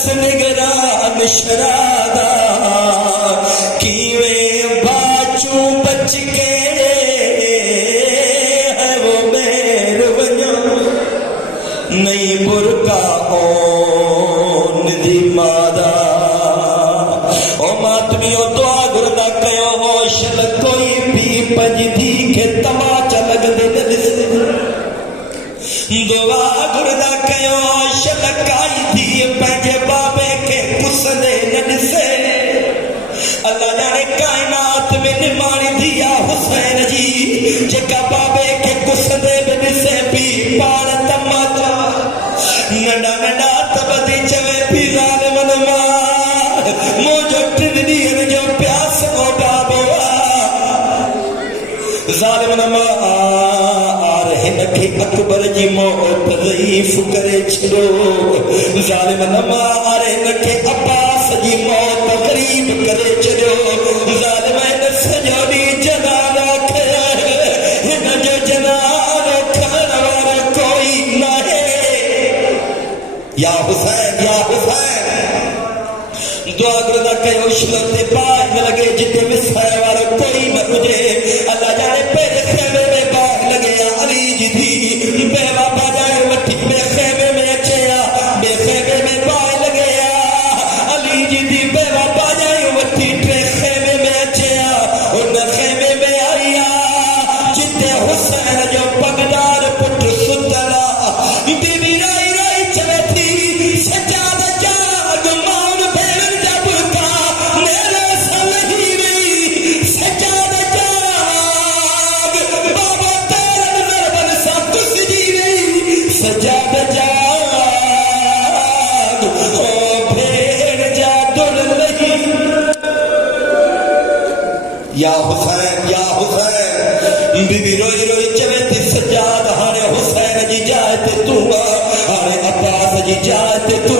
دس نگران شرادا کیویں باچوں بچ کے ہے وہ میر ونجو نہیں برکا اون دی مادا او ماتمیوں دعا گردہ کہو ہوشل کوئی بھی پنج دی کے تماچا لگ دے دل سے دعا گردہ کہو شلکائی تھی پنج بابے کے کسنے نن سے اللہ جانے کائنات میں نمانی دیا حسین جی جگہ بابے کے کسنے بن سے بھی پار تماچا نڈا نڈا تبدی چوے بھی ظالم نمار موجو ٹندیر جو پیاس کو بابوا ظالم نمار ہنکے اکبر جی موت ضعیف کرے چھڑو ظالم نمار ہنکے عباس جی موت غریب کرے چھڑو ظالم سجوڑی جنان کھڑا ہن جو جنان کھڑا والا کوئی نہ ہے یا حسین یا حسین دعا گردہ کہو شلتے باغ میں لگے جتے وسائے والا کوئی نہ مجھے اللہ جانے پہلے خیمے میں باغ لگے علی جی دی بے بابا جائے مٹی بے خیمے میں اچھیا بے خیمے میں باغ لگے علی جی دی بے بابا جائے مٹی بے خیمے میں اچھیا ان خیمے میں آیا جتے حسین جو پگدار پٹ ستلا بی بی رائی رائی چلے تھی سجادہ جاگ ماؤن بھیرن جب کا میرے سمجھی نہیں سجادہ جاگ بابا تیرا نظر بن سا کس جی نہیں سجادہ جاگ او بھیر جا دل نہیں یا حسین یا حسین بی بی روئی روئی چوے تھی سجاد ہانے حسین جی جائے تے تو ہانے عباس جی جائے تے تو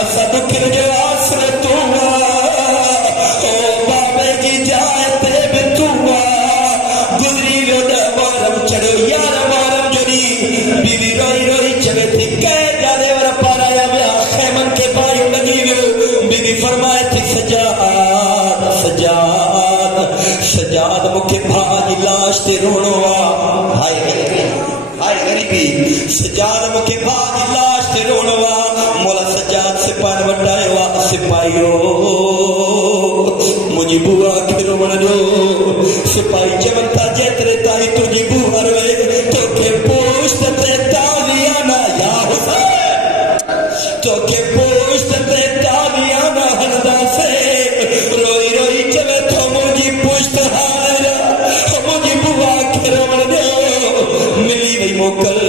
اسا دکھر جو آسر تو او بابے جی جائے تے بھی تو گزری ویڈا مارم چڑو یار مارم جڑی بی بی روئی روئی چوے تھی کہہ جانے ورہ پارا یا بیا خیمن کے بھائی لگی ویو بی بی فرمائے تھی سجاد سجاد سجاد مکھے بھاجی لاش تے رونوا ہائے غریبی سجاد مکھے بھاجی لاش تے رونوا مولا سجاد سپاہن وڈائے وا سپاہیو مجھے بوا کے رون دو سپاہی چمنتا جیترے تاہی تجھی بوا روئے تو کے پوشت تے تاویانا یا حسین تو کے پوشت تے تاویانا ہندا سے روئی روئی چلے تو مجھے پوشت ہائرہ مجھے بوا کے رون دو ملی وی موکل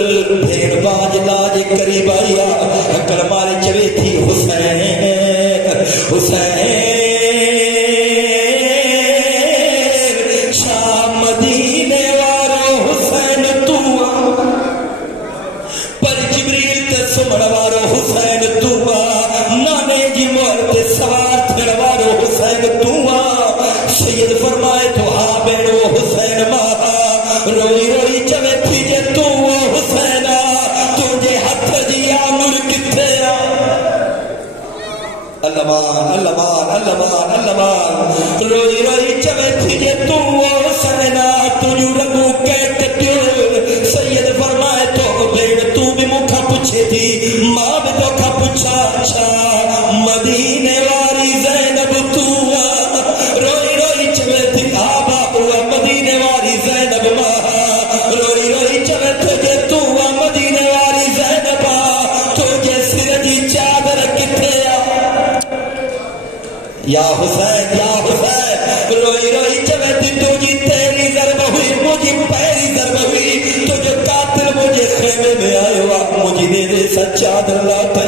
بھیڑ باج لاج قریب آیا اکڑ مارے چوے تھی حسین حسین شام مدینے وارو حسین تو پر جبریل تے سمڑ وارو حسین تو نانے جی مور تے سوار تھڑ وارو حسین تو سید فرمائے تو ہاں بینو حسین ماں روئی روئی چوے تھی جے تو حسینہ تجھے ہتھ جیا مڑ کتے اللہمان اللہمان اللہمان اللہمان روئی روئی چوے تھی جے تو حسینہ تجھو رگو کہت کیوں سید فرمائے تو بین تو بھی مکھا پچھے تھی ماں بھی دکھا پچھا اچھا مدینے واری زینب تو روئی روئی چوے تھی آبا ہوا مدینے واری زینب ماں روئی روئی چوے تجھے تو مدینے واری زینب تجھے سرجی چادر کتے یا حسین روئی روئی چوے تھی تجھی تیری ضرب ہوئی مجھے پہلی ضرب ہوئی تجھے قاتل مجھے خیمے میں آئے وقت مجھے میرے سچ چادر لاتے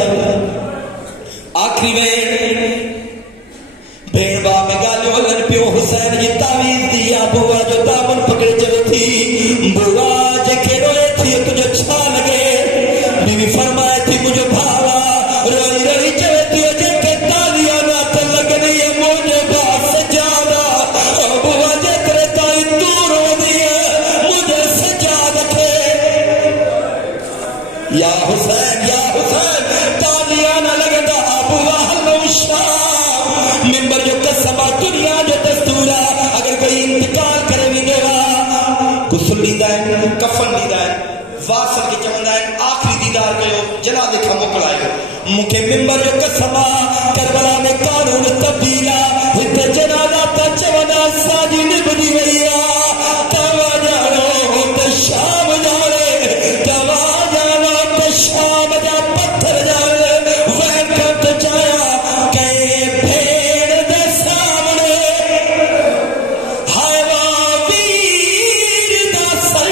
آخری بھیڑ با میں گالے ولن پیو حسین جی تعویز دیا بوا جو دامن پکڑے چلے تھی بوا جے کے روئے تھی تجھے چھا لگے بیوی فرمائے تھی مجھے بھاوا روئی روئی چلے تھی جے کے تالیاں نہ تے لگنی ہے مجھے با سجادہ بوا جے کرے تائی تو رو دیا مجھے سجادہ کے یا حسین تالیاں نہ لگتا ابو ممبر جو قسم دنیا جو دستور اگر کوئی انتقال کرے بھی دیوا غسل دیدا ہے کفن دیدا ہے واسط کے چوندا ہے آخری دیدار کیو جنازے کھا موکلائے مکھے ممبر جو قسم کربلا میں قانون تبدیلا ہت جنازہ تا چوندا ساجی نبدی ویا کوا جانو تے شام جانے کوا جانو تے شام جا پتھر جانے ویکھت جایا کہ بھیڑ دے سامنے ہوا ویر دا سر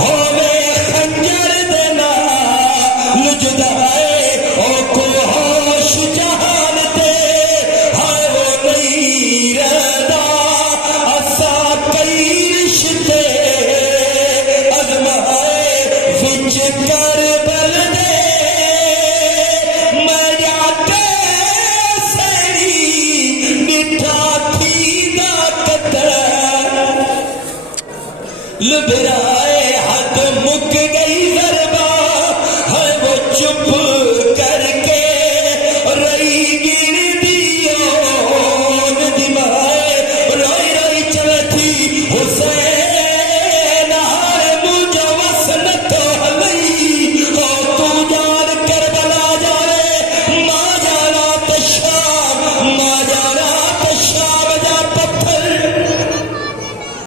ہوے خنجر دے نال لجدائے او کو ہوش جہان تے ہائے وہ نہیں رہدا اسا کئی رشتے ازمائے وچ کربل دے مریا تے سڑی میٹھا تھی دا قطر لبرائے حد مک گئی ضربہ ہے وہ چپ